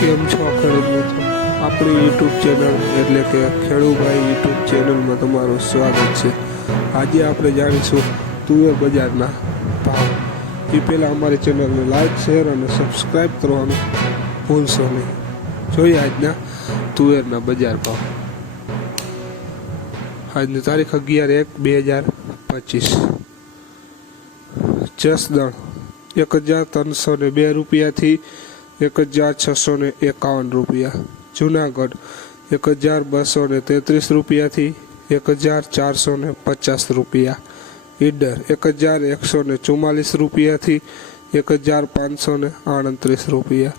કેમ છો ખેડૂત મિત્રો? આપણી યુટ્યુબ ચેનલ એટલે કે ખેડૂભાઈ યુટ્યુબ ચેનલમાં તમારું સ્વાગત છે। આજે આપણે જાણીશું તુવેર બજારના ભાવ। એ પહેલાં અમારી ચેનલને લાઈક, શેર અને સબસ્ક્રાઈબ કરવાનું ભૂલશો નહીં। જોઈએ આજના તુવેરના બજાર ભાવ। આજની તારીખ 11/1/2025। જસદણ 1302 રૂપિયાથી 1651 રૂપિયા। જુનાગઢ 1233 રૂપિયાથી 1450 રૂપિયા। ઈડર 1144 રૂપિયાથી 1538 રૂપિયા।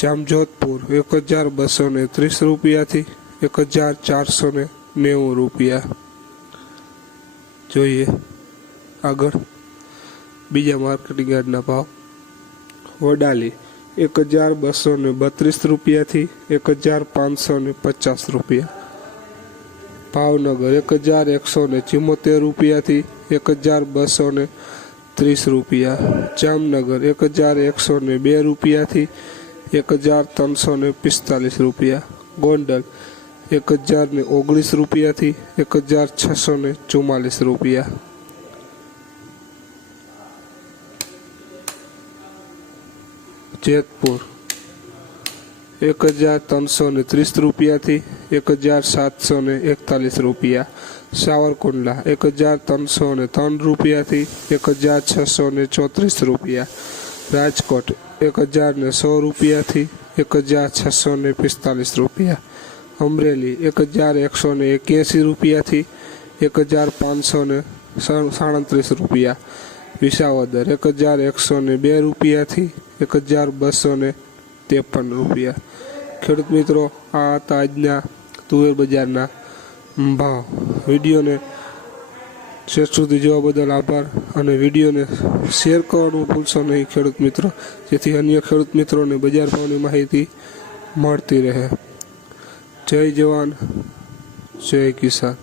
જામજોધપુર 1230 રૂપિયાથી 1490 રૂપિયા। જોઈએ આગળ બીજા માર્કેટિંગ યાર્ડના ભાવ। વડાલી 1232 રૂપિયાથી 1550 રૂપિયા। ભાવનગર 1174 રૂપિયાથી 1230 રૂપિયા। જામનગર 1102 રૂપિયાથી 1345 રૂપિયા। ગોંડલ 1019 રૂપિયાથી 1644 રૂપિયા। જેતપુર 1330 રૂપિયાથી 1741 રૂપિયા। સાવરકુંડલા 1303 રૂપિયાથી 1634 રૂપિયા। રાજકોટ 10100 રૂપિયાથી 1645 રૂપિયા। અમરેલી 1181 રૂપિયાથી 1537 રૂપિયા। વિસાવદર 1102 રૂપિયાથી 1253 રૂપિયા। ખેડૂત મિત્રો, આ હતા આજના તુવેર બજારના ભાવ। વિડીયોને શેષ સુધી જોવા બદલ આભાર અને વિડીયોને શેર કરવાનું ભૂલશો નહીં ખેડૂત મિત્રો, જેથી અન્ય ખેડૂત મિત્રોને બજાર ભાવની માહિતી મળતી રહે। જય જવાન, જય કિસાન।